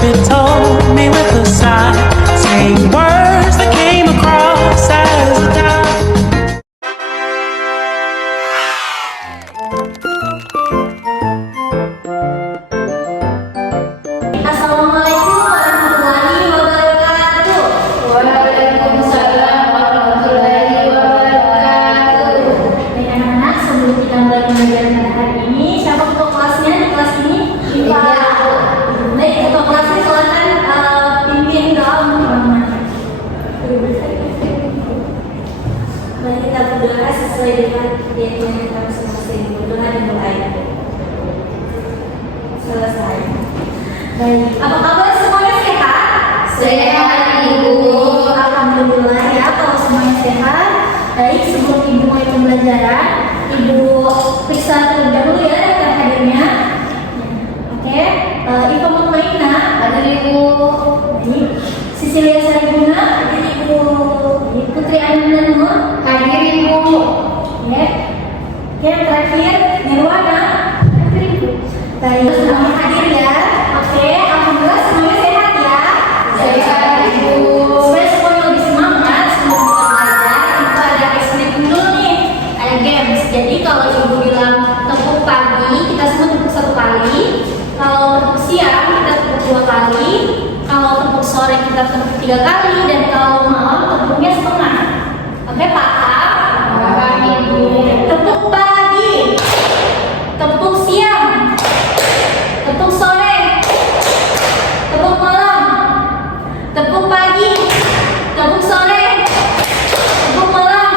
baby told me with a sigh, saying words that came across as a die. Assalamualaikum warahmatullahi wabarakatuh. Waalaikumsalam warahmatullahi wabarakatuh. Baik anak-anak, sebelum kita mulai pembelajaran pada hari ini, siapa ketua kelasnya di kelas ini? Iya. Baik, ketua kelasnya silakan pimpin doa untuk teman-teman. Mari kita berdoa sesuai dengan keyakinan kita masing-masing. Berdoa dimulai. Selesai. Baik, apa kabar semuanya sehat? Sehat, Ibu. Alhamdulillah ya, kalau semuanya sehat. Baik, sebelum Ibu mulai pembelajaran, Ibu periksa terlebih dahulu ya daftar hadirnya. Oke, Ibu Mutmainah, Hadir, Ibu. baik. Sisilia Saribunga, hadir Ibu. Baik, Putri Ananda Nur, Hadir, Ibu. ya. Oke, yang terakhir Nirwana, hadir Ibu. Baik, semuanya hadir ya. Oke, alhamdulillah semuanya sehat ya. Sehat, Ibu. Supaya semuanya lebih semangat sebelum kita belajar, kita ada activity dulu nih, ada games. Jadi kalau Ibu bilang tepuk pagi, kita semua tepuk 1 kali. Kalau tepuk siang, kita tepuk 2 kali. Kalau tepuk sore, kita tepuk 3 kali. Dan kalau malam, tepuknya setengah. Oke, paham? Paham, Ibu. Tepuk pagi, tepuk siang, tepuk sore, tepuk malam, tepuk pagi, tepuk sore, tepuk malam.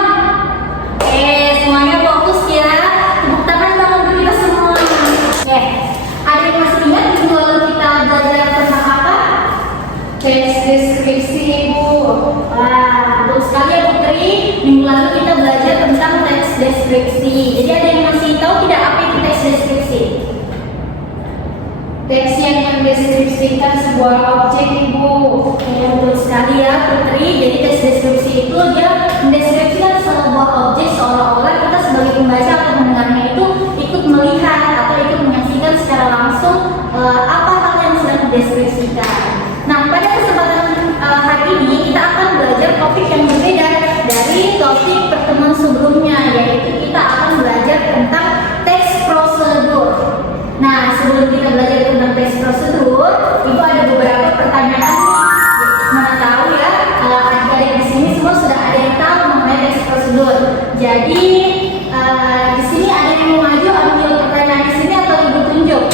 Oke, semuanya fokus ya. Tepuk tangan dong untuk kita semua. Oke, ada yang masih ingat minggu lalu kita belajar tentang apa? Tes deskripsi, Ibu. Wah, betul sekali ya Putri. Minggu lalu kita belajar tentang teks deskripsi. Jadi ada yang masih tahu tidak apa itu teks deskripsi? Teks yang mendeskripsikan sebuah objek, Ibu. Ya, betul sekali ya Putri. Jadi teks deskripsi itu dia mendeskripsikan sebuah objek seolah-olah kita sebagai pembaca atau pendengarnya itu ikut melihat atau ikut menyaksikan secara langsung apa hal yang sedang dideskripsikan. Nah, pada kesempatan hari ini kita akan belajar topik yang berbeda dari topik pertemuan sebelumnya, yaitu kita akan belajar tentang teks prosedur. Nah, sebelum kita belajar tentang teks prosedur, Ibu ada beberapa pertanyaan. Mana tahu ya, adik-adik di sini semua sudah ada yang tahu mengenai teks prosedur. Jadi di sini ada yang mau maju ambil pertanyaan di sini atau Ibu tunjuk?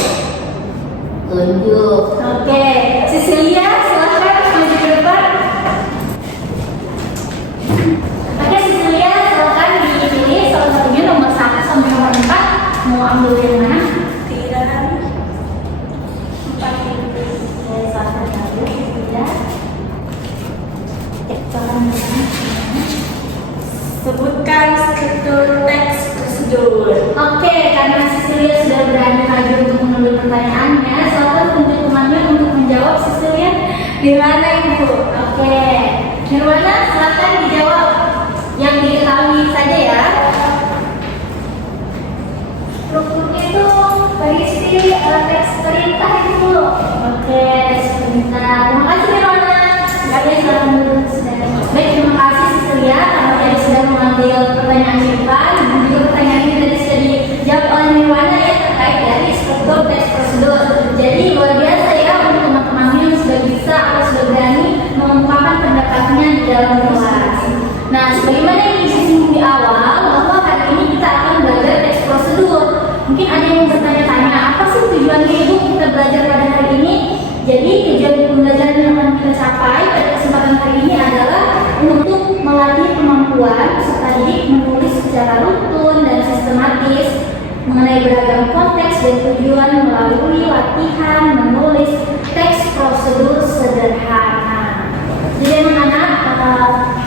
Tunjuk. Oke, Cecilia silakan maju ke depan. Oke, Cecilia silakan dipilih salah satunya nomor 1 sampai nomor 4. Mau ambil yang mana? Sebutkan struktur teks prosedur. Oke, karena Cecilia sudah berani maju untuk mengambil pertanyaannya, silakan tunjuk temannya untuk menjawab. Cecilia, Di mana Ibu? oke. Nirwana, silakan dijawab yang diketahui saja ya. Strukturnya itu berisi teks perintah itu. Oke, teks perintah. Terima kasih Nirwana. Oke, silakan duduk sudah. Baik, terima kasih Cecilia karena tadi sudah mengambil pertanyaan di depan. Dan juga pertanyaan ini tadi sudah dijawab oleh Nirwana ya terkait dari struktur teks prosedur. Jadi luar biasa ya untuk teman-teman yang sudah bisa atau sudah berani mengungkapkan pendapatnya di dalam kelas. Nah, sebagaimana yang disinggung di awal, bahwa hari ini kita akan belajar teks prosedur. Mungkin ada yang bertanya-tanya, apa sih tujuannya Ibu kita belajar pada hari ini? Jadi tujuan pembelajaran yang akan kita capai pada kesempatan hari ini adalah untuk melatih kemampuan peserta didik menulis secara runtun dan sistematis mengenai beragam konteks dan tujuan melalui latihan menulis teks prosedur sederhana. Jadi anak-anak,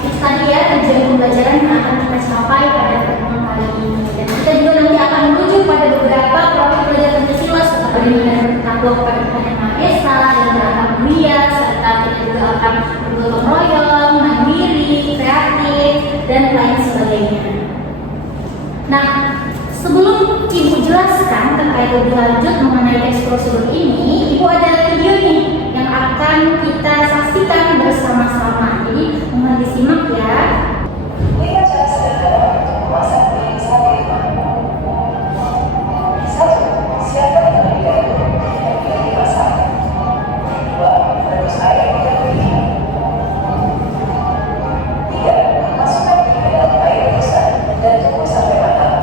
itu tadi ya tujuan pembelajaran yang akan kita capai pada pertemuan kali ini. Dan kita juga nanti akan menuju pada beberapa profil belajar Pancasila seperti pendidikan bertanggung pada Tuhan Maha Esa dan gerakan mulia, serta kita juga akan bergotong royong, mandiri, kreatif, dan lain sebagainya. Nah, sebelum Ibu jelaskan terkait lebih lanjut mengenai teks prosedur ini, Ibu ada video nih yang akan kita saksikan bersama-sama. Jadi mohon disimak ya. Lima cara sederhana untuk memasak mie instan di rumah. 1. Siapkan terlebih dahulu dan pilih dimasak. 2. Rebus air hingga mendidih. 3. Masukkan mie ke dalam air rebusan dan tunggu sampai matang.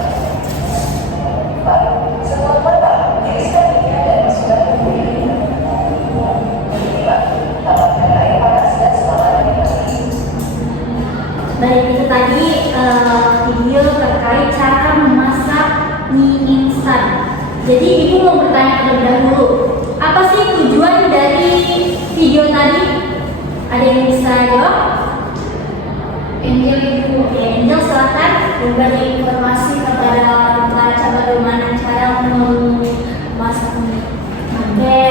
4. Setelah matang, tiriskan mie dan masukkan bumbu ini. 5. Tambahkan air panas dan selama 5 menit. Baik, itu tadi video terkait cara memasak mie instan. Jadi ibu mau bertanya terlebih dahulu, apa sih tujuan dari video tadi? Ada yang bisa jawab? Angel Ibu. Oke, Angel silakan. Berbagi informasi kepada pembaca bagaimana cara memasak mie. Oke,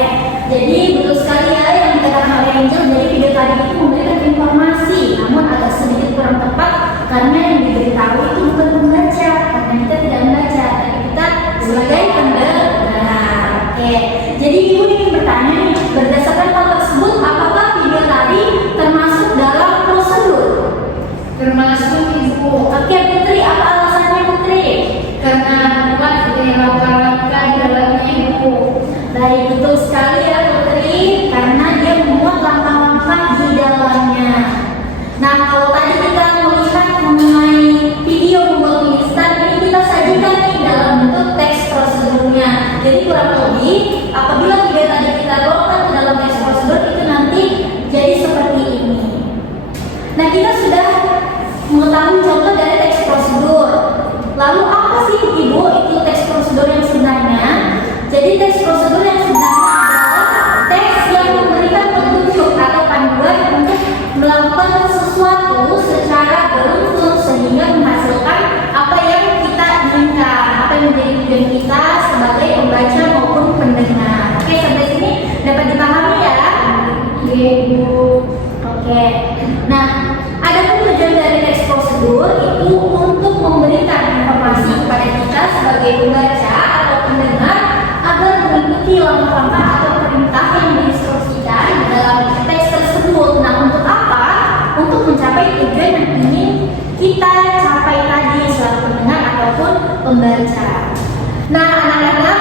jadi betul sekali ya yang dikatakan oleh Angel. Jadi video tadi itu memberikan informasi, namun agak sedikit kurang tepat karena yang diberitahu itu bukan pembaca, karena kita tidak membaca, tapi kita sebagai pendengar. Oke, jadi ibu ingin bertanya nih, berdasarkan hal tersebut, apakah video tadi termasuk dalam prosedur? Termasuk Ibu. Oke, Putri, apa alasannya Putri? Karena buat langkah-langkah di dalamnya Ibu. Baik, betul sekali ya Putri, karena dia memuat langkah-langkah di dalamnya. Nah, kalau tadi kita melihat mengenai video membuat mie instan, ini kita sajikan nih dalam bentuk teks prosedurnya. Jadi kurang lebih, apabila video tadi kita bawakan ke dalam teks prosedur, itu nanti jadi seperti ini. Nah, kita sudah mengetahui contoh dari teks prosedur. Lalu apa sih Ibu itu teks prosedur yang sebenarnya? Jadi teks prosedur yang sebenarnya adalah teks yang memberikan petunjuk atau panduan untuk melakukan sesuatu secara beruntun sehingga menghasilkan apa yang kita inginkan, apa yang menjadi tujuan kita sebagai pembaca maupun pendengar. Oke, sampai sini dapat dipahami ya? Iya Ibu. Oke. Nah, adapun tujuan dari teks prosedur itu untuk memberikan informasi kepada kita sebagai pembaca atau pendengar agar mengikuti langkah-langkah atau perintah yang diinstruksikan di dalam teks tersebut. Nah, untuk apa? Untuk mencapai tujuan yang ingin kita capai tadi selaku pendengar ataupun pembaca. Nah, anak-anak,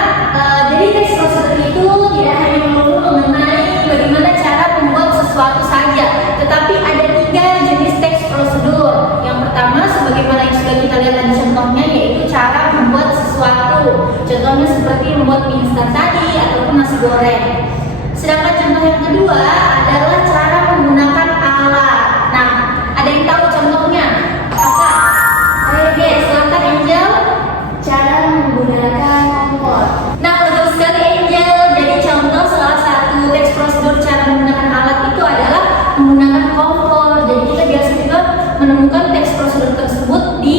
jadi teks prosedur itu tidak hanya melulu mengenai bagaimana cara membuat sesuatu saja, tetapi ada 3 jenis teks prosedur. Yang pertama, sebagaimana yang sudah kita lihat tadi contohnya, yaitu cara membuat sesuatu. Contohnya seperti membuat mie instan tadi ataupun nasi goreng. Sedangkan contoh yang kedua adalah cara menggunakan alat. Nah, ada yang tahu contohnya? Apa? Oke, silakan Angel. Cara menggunakan kompor. Nah, betul sekali Angel. Jadi contoh salah satu teks prosedur cara menggunakan alat itu adalah menggunakan kompor. Jadi kita biasa juga menemukan teks prosedur tersebut di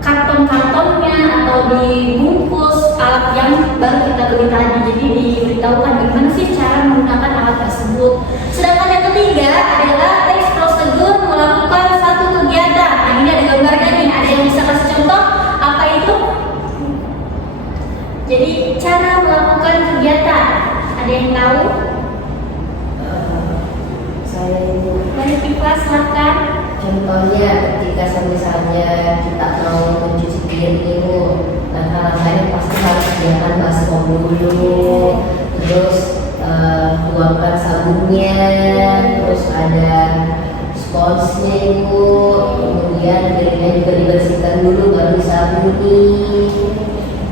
karton-kartonnya atau di bungkus alat yang baru kita beli tadi. Jadi diberitahukan bagaimana sih cara menggunakan alat tersebut. Sedangkan yang ketiga adalah teks prosedur melakukan satu kegiatan. Nah, ini ada gambarnya nih. Ada yang bisa kasih contoh? Apa itu? Jadi cara melakukan kegiatan. Ada yang tahu? Saya itu Dari Ikhlas silakan. contohnya ketika misalnya kita mau mencuci piring itu, langkah-langkahnya pasti harus kegiatan baskom dulu, terus tuangkan sabunnya, terus ada sponsnya itu, kemudian piringnya juga dibersihkan dulu baru disabuni,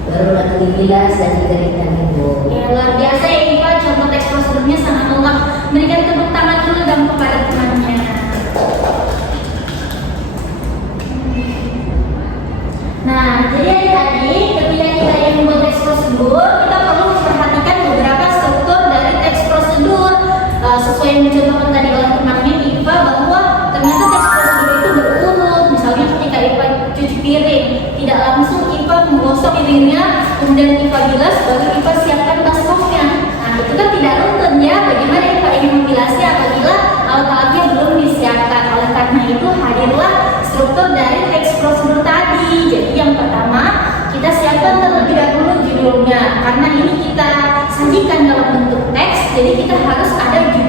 baru nanti dibilas dan dikeringkan itu. Ya, luar biasa ya Iva, contoh teks prosedurnya sangat lengkap. Berikan tepuk tangan dulu dan kepada temannya. Nah, jadi adik-adik, ketika kita ingin membuat teks prosedur, kita perlu memperhatikan beberapa struktur dari teks prosedur. Sesuai yang dicontohkan tadi oleh temannya Iva, bahwa ternyata teks prosedur itu berurut. Misalnya ketika Iva cuci piring, tidak langsung Iva menggosok piringnya, kemudian Iva bilas, baru Iva siapkan baskomnya. Nah, itu kan tidak runtun ya. Bagaimana Iva ingin membilasnya apabila alat-alatnya belum disiapkan. Oleh karena itu, hadirlah struktur dari teks prosedur tadi. Jadi yang pertama, kita siapkan terlebih dahulu judulnya. Karena ini kita sajikan dalam bentuk teks, jadi kita harus ada judul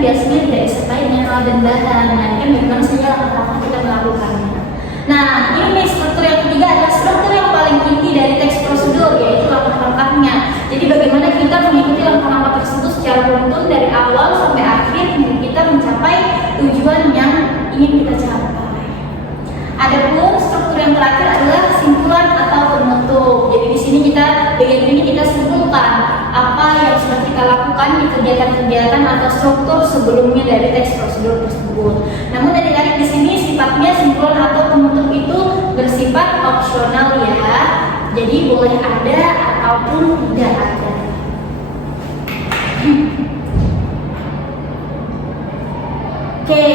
biasanya tidak disertai dengan alat dan bahan. Nah, ini kan bagaimana saja langkah-langkah kita melakukannya. Nah, ini struktur yang ketiga adalah struktur yang paling inti dari teks prosedur, yaitu langkah-langkahnya. Jadi bagaimana kita mengikuti langkah-langkah tersebut secara beruntun dari awal sampai akhir hingga kita mencapai tujuan yang ingin kita capai. Adapun struktur yang terakhir adalah kesimpulan atau penutup. Jadi di sini bagian ini kita simpulkan apa yang sudah kita lakukan di kegiatan-kegiatan atau struktur sebelumnya dari teks prosedur tersebut. Namun adik-adik di sini sifatnya simpulan atau penutup itu bersifat opsional ya. Jadi boleh ada ataupun tidak ada. Oke,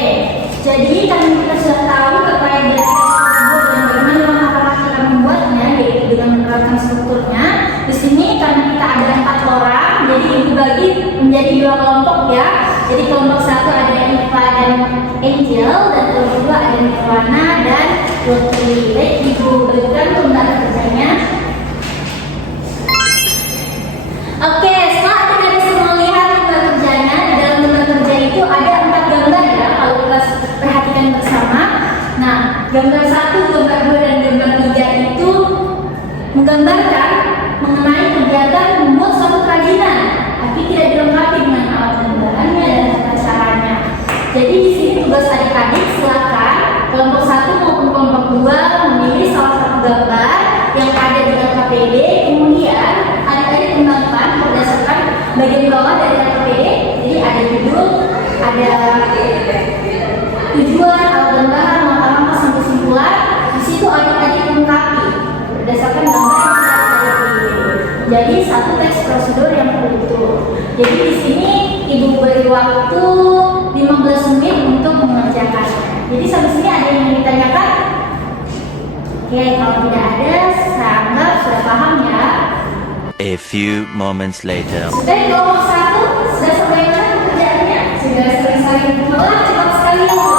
jadi karena kita sudah tahu terkait dengan teks prosedur dan bagaimana langkah-langkah kita membuatnya, yaitu dengan menerapkan strukturnya. Di sini karena kita ada 4 orang, jadi dibagi menjadi 2 kelompok ya. Jadi kelompok 1 ada Eva dan Angel, dan kelompok 2 ada Nirwana dan Lutfi. Baik, Ibu berikan lembar kerjanya. Oke, setelah adik-adik semua lihat lembar kerjanya, di dalam lembar kerja itu ada 4 gambar ya, kalau kita perhatikan bersama. Nah, gambar 1, gambar 2, dan gambar 3 itu menggambarkan mengenai kegiatan membuat suatu kerajinan, tapi tidak dilengkapi dengan alat dan bahannya dan tata caranya. Jadi di sini tugas adik-adik silakan kelompok 1 maupun kelompok 2 memilih salah satu gambar yang ada dengan KPD, kemudian adik-adik kembangkan berdasarkan bagian bawah dari KPD. Jadi ada judul, ada tujuan, alat dan bahan, langkah-langkah sampai kesimpulan. Di situ adik-adik melengkapi berdasarkan gambar yang sudah adik pilih. Jadi satu teks prosedur yang berutuh. Jadi di sini Ibu beri waktu 15 menit untuk mengerjakannya. Jadi sampai sini ada yang ingin ditanyakan? Oke, kalau tidak ada, saya anggap sudah paham ya. A few moments later. Dari kelompok 1 sudah sampai mana pekerjaannya? Sudah selesai. Wah, cepat sekali. Kalau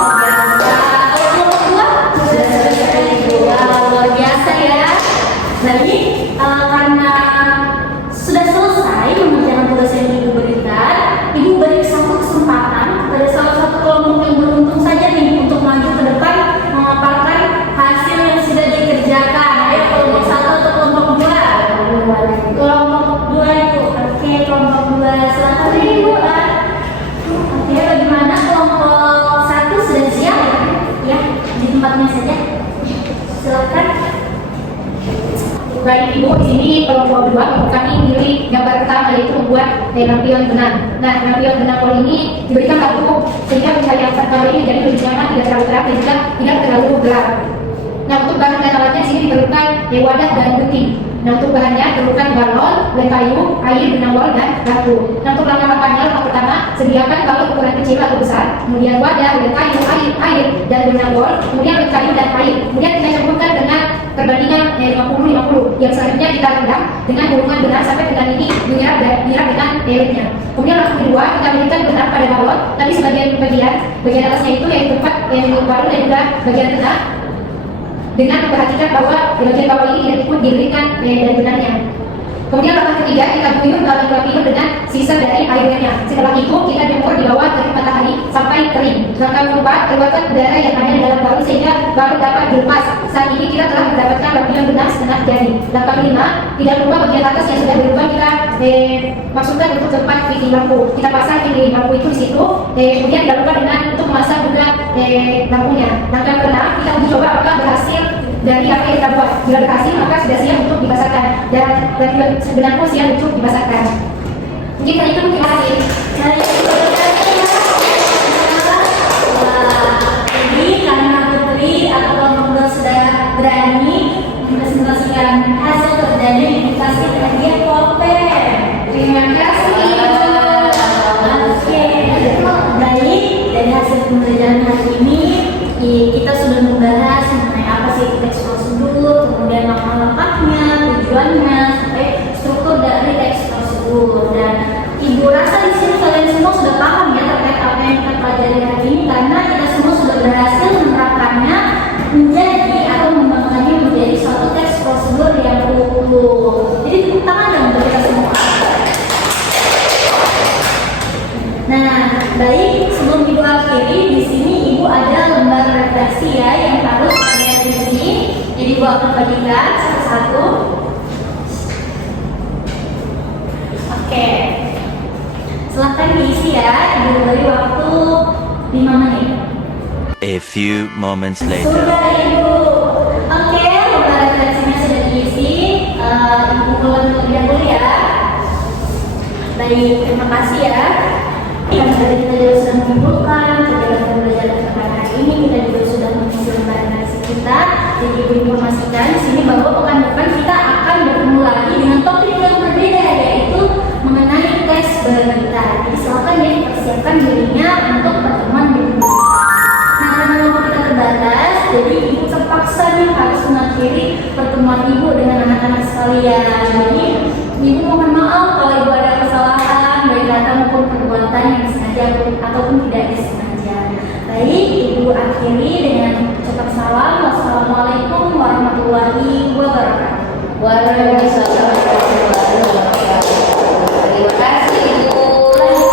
kelompok 2 sudah selesai. Wah, luar biasa ya. Jadi karena sudah selesai mengerjakan tugas yang Ibu berikan, Ibu beri satu kesempatan kepada salah satu kelompok yang beruntung saja nih untuk maju ke depan memaparkan hasil yang sudah dikerjakan. Ayo kelompok 1 atau kelompok 2? Kelompok 2 itu. Oke, kelompok 2 silakan Ibu. Oke, bagaimana kelompok 1 sudah siap? Ya, di tempatnya saja. Silakan. Baik Ibu, di sini kelompok 2 kami pilih gambar pertama, yaitu membuat lampion benang. Nah, lampion benang pol ini diberikan waktu sehingga pencahayaan pertama ini jadi lebih nyaman, tidak terlalu terang dan juga tidak terlalu gelap. Nah, untuk bahan dan alatnya di sini diperlukan wadah dan gunting. Nah, untuk bahannya diperlukan galon, lem kayu, air, benang wol, dan batu. Nah, untuk langkah-langkahnya, langkah pertama, sediakan balon ukuran kecil atau besar, kemudian wadah, lem kayu, air, dan benang wol, kemudian lem kayu dan air. Kemudian kita campurkan dengan perbandingan 50-50. Yang selanjutnya kita rendam dengan gulungan benang sampai benang ini menyerap dengan lemnya. Kemudian langkah kedua, kita berikan benang pada balon, tapi bagian atasnya itu yaitu tempat yang balon dan juga bagian tengah, dengan memperhatikan bahwa di bagian bawah ini tidak ikut diberikan dari benangnya. Kemudian langkah ketiga, kita guyur balon lampion dengan sisa dari airnya. Setelah itu kita jemur di bawah terik matahari sampai kering. Langkah keempat, keluarkan udara yang ada di dalam balon sehingga balon dapat dilepas. Saat ini kita telah mendapatkan lampion benang setengah jadi. Langkah kelima, tidak lupa bagian atas yang sudah berubah kita masukkan untuk tempat fitting lampu. Kita pasang fitting lampu itu di situ. Kemudian tidak lupa dengan untuk memasang juga lampunya. Langkah keenam, kita uji coba apakah berhasil dari apa yang kita buat. Jika berhasil, maka sudah siap untuk dibasahkan dan benang pun siap untuk dibasahkan. Mungkin hanya itu, terima kasih. Jadi karena Putri atau kelompok sudah berani mempresentasikan hasil kerjanya, dikasih hadiah pulpen. Terima kasih. Oke, baik. Dari hasil pembelajaran hari ini kita sudah membahas mengenai apa sih teks prosedur, kemudian langkah-langkahnya, tujuannya, sampai struktur dari teks prosedur. Dan Ibu rasa di sini kalian semua sudah paham ya terkait apa yang kita pelajari hari ini, karena kita semua sudah berhasil menerapkannya menjadi atau mengembangkannya menjadi suatu teks prosedur yang utuh. Jadi tepuk tangan dong untuk kita semua. Nah, baik. redaksi ya yang harus kalian isi. Jadi Ibu akan bagikan satu-satu. Oke. Silahkan diisi ya. Ibu beri waktu 5 menit. A few moments later. Sudah Ibu. Oke, lembar redaksinya sudah diisi. Ibu keluar terlebih dahulu ya. Baik, terima kasih ya. Yang tadi kita juga sudah mengumpulkan kegiatan pembelajaran pada hari ini, kita juga sudah mengisi lembar redaksi kita. Jadi Ibu informasikan di sini bahwa pekan depan kita akan bertemu lagi dengan topik yang berbeda, yaitu mengenai tes berita. Jadi silakan ya dipersiapkan dirinya untuk pertemuan berikutnya. Nah, karena waktu kita terbatas, jadi Ibu terpaksa nih harus mengakhiri pertemuan Ibu dengan anak-anak sekalian. Jadi Ibu mohon maaf kalau Ibu ada kesalahan, baik kata maupun perbuatan yang disengaja ataupun tidak disengaja. Baik, Ibu akhiri dengan ucapan salam. Wassalamualaikum warahmatullahi wabarakatuh. Waalaikumsalam warahmatullahi wabarakatuh. Terima kasih Ibu.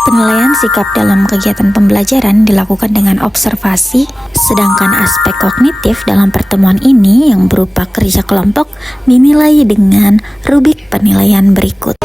Penilaian sikap dalam kegiatan pembelajaran dilakukan dengan observasi, sedangkan aspek kognitif dalam pertemuan ini yang berupa kerja kelompok dinilai dengan rubrik penilaian berikut.